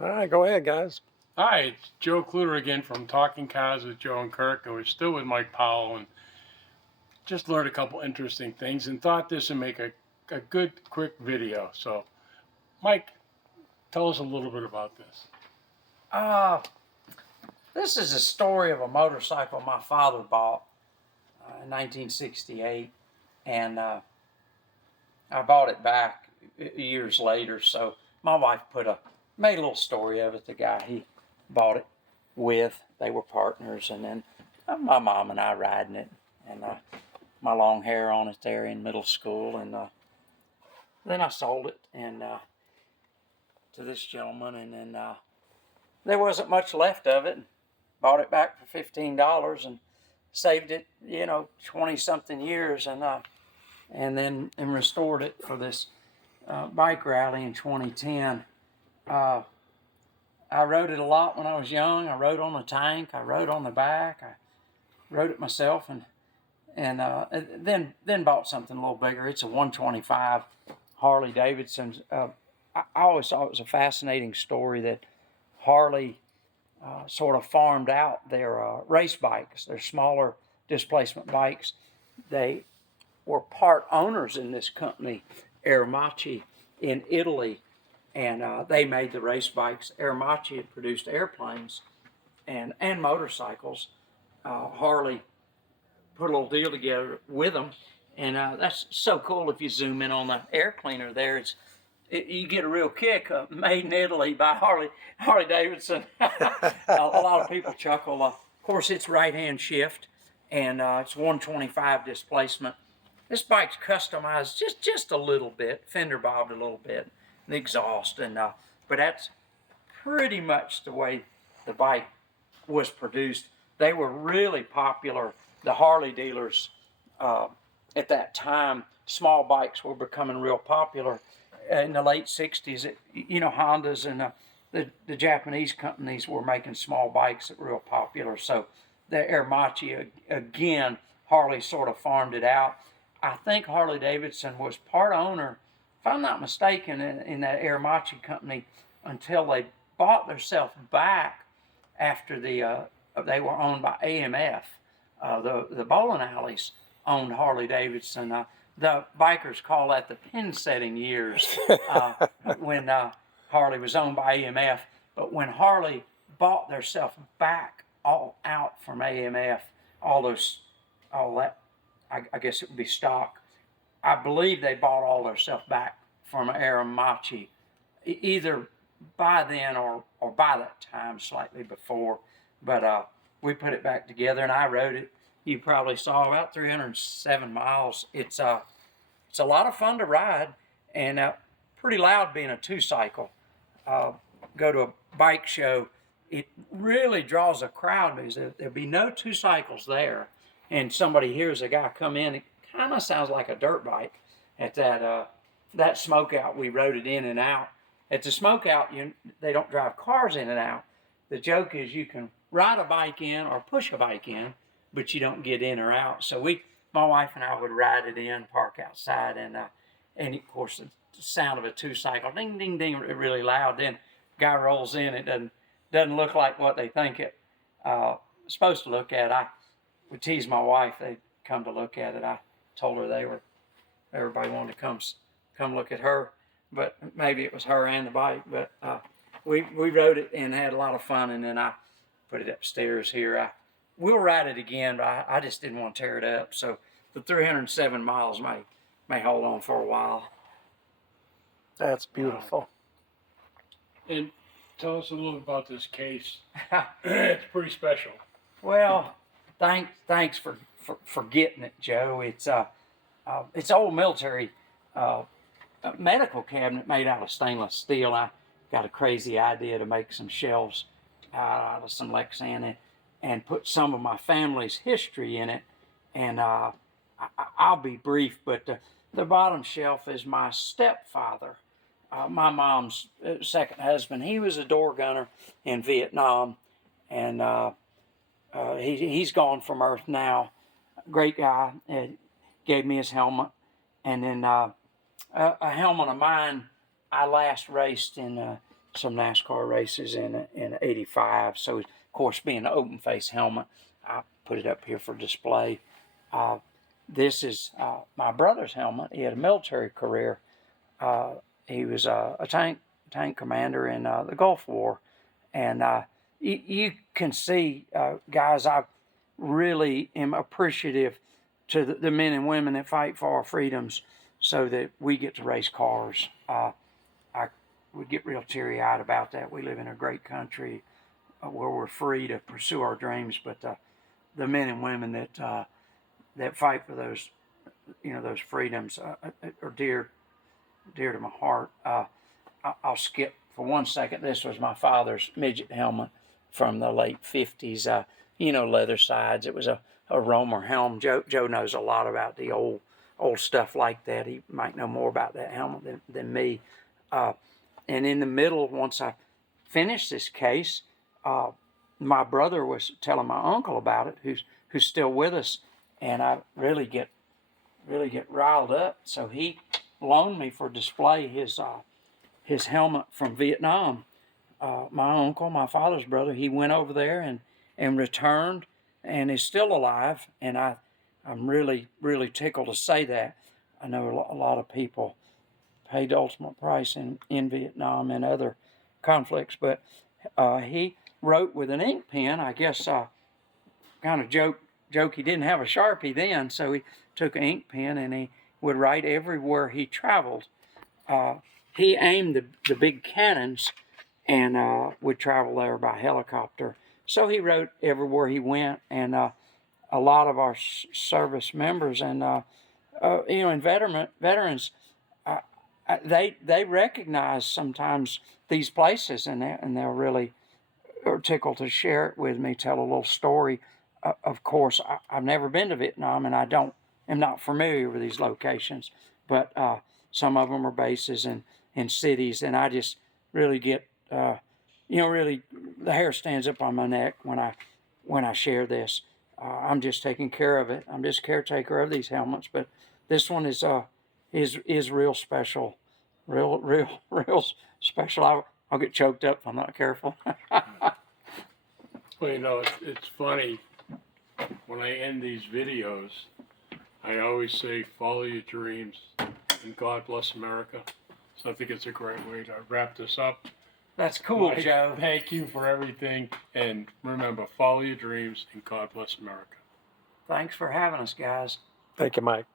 All right, go ahead, guys. Hi, it's Joe Kluter again from Talking Cars with Joe and Kirk, and we're still with Mike Powell, and just learned a couple interesting things and thought this would make a good, quick video. So, Mike, tell us a little bit about this. This is a story of a motorcycle my father bought in 1968, and I bought it back years later. So my wife made a little story of it. The guy he bought it with, they were partners, and then my mom and I riding it, and my long hair on it there in middle school, and then I sold it and to this gentleman, and then there wasn't much left of it. Bought it back for $15 and saved it, 20-something years, and then restored it for this bike rally in 2010. I rode it a lot when I was young. I rode on the tank. I rode on the back. I rode it myself, and then bought something a little bigger. It's a 125 Harley Davidson. I always thought it was a fascinating story that Harley sort of farmed out their race bikes, their smaller displacement bikes. They were part owners in this company, Airy, in Italy, and they made the race bikes. Airy had produced airplanes and motorcycles. Harley put a little deal together with them, and that's so cool. If you zoom in on the air cleaner there, you get a real kick. Made in Italy by Harley Davidson. A lot of people chuckle. Of course, it's right-hand shift, and it's 125 displacement. This bike's customized just a little bit, fender bobbed a little bit, the exhaust, and but that's pretty much the way the bike was produced. They were really popular. The Harley dealers at that time, small bikes were becoming real popular. In the late 60s, Hondas and the Japanese companies were making small bikes that were real popular. So the Airy, again, Harley sort of farmed it out. I think Harley Davidson was part owner, if I'm not mistaken, in that Airy company until they bought themselves back after they were owned by AMF. The bowling alleys owned Harley Davidson. The bikers call that the pin setting years when Harley was owned by AMF. But when Harley bought themselves back all out from AMF, all that, I guess it would be stock. I believe they bought all their stuff back from Airy, either by then or by that time, slightly before. But we put it back together, and I rode it. You probably saw about 307 miles. It's a lot of fun to ride, and pretty loud being a two-cycle. Go to a bike show, it really draws a crowd because there'll be no two cycles there, and somebody hears a guy come in. It kind of sounds like a dirt bike. At that smoke out, we rode it in and out. At the smoke out, they don't drive cars in and out. The joke is you can ride a bike in or push a bike in, but you don't get in or out. So my wife and I would ride it in, park outside, and of course the sound of a two-cycle, ding, ding, ding, really loud. Then guy rolls in, it doesn't look like what they think it supposed to look at. I would tease my wife. They'd come to look at it. I told her everybody wanted to come look at her, but maybe it was her and the bike. But we rode it and had a lot of fun, and then I put it upstairs here. We'll ride it again, but I just didn't want to tear it up. So the 307 miles may hold on for a while. That's beautiful. And tell us a little about this case. It's pretty special. Well, thanks for getting it, Joe. It's old military medical cabinet made out of stainless steel. I got a crazy idea to make some shelves out of some Lexan and put some of my family's history in it. And I'll be brief, but the bottom shelf is my stepfather, my mom's second husband. He was a door gunner in Vietnam, and he's gone from Earth now. Great guy. Gave me his helmet, and then a helmet of mine I last raced in some NASCAR races in '85. So, of course, being an open face helmet, I put it up here for display. This is my brother's helmet. He had a military career. He was a tank commander in the Gulf War, and you can see, guys, I really am appreciative to the men and women that fight for our freedoms so that we get to race cars. I would get real teary-eyed about that. We live in a great country where we're free to pursue our dreams, but the men and women that fight for those, those freedoms are dear to my heart. I'll skip for 1 second. This was my father's midget helmet from the late 50s. Leather sides. It was a Romer helm. Joe knows a lot about the old stuff like that. He might know more about that helmet than me. And in the middle, once I finished this case, my brother was telling my uncle about it, who's still with us, and I really get riled up. So he loaned me for display his helmet from Vietnam. My uncle, my father's brother, he went over there and returned, and is still alive. And I'm really tickled to say that. I know a lot of people paid the ultimate price in Vietnam and other conflicts, but he wrote with an ink pen. I guess kind of joke he didn't have a Sharpie then, so he took an ink pen and he would write everywhere he traveled. He aimed the big cannons and would travel there by helicopter. So he wrote everywhere he went, and a lot of our service members and and veterans, they recognize sometimes these places, and they're really tickled to share it with me. Tell a little story. Of course, I've never been to Vietnam, and am not familiar with these locations, but some of them are bases and cities, and I just really get really the hair stands up on my neck when I share this. I'm just taking care of it. I'm just caretaker of these helmets, but this one is real special, real special. I'll get choked up if I'm not careful. Well, it's funny. When I end these videos, I always say, follow your dreams and God bless America. So I think it's a great way to wrap this up. That's cool, Mike, Joe. Thank you for everything. And remember, follow your dreams and God bless America. Thanks for having us, guys. Thank you, Mike.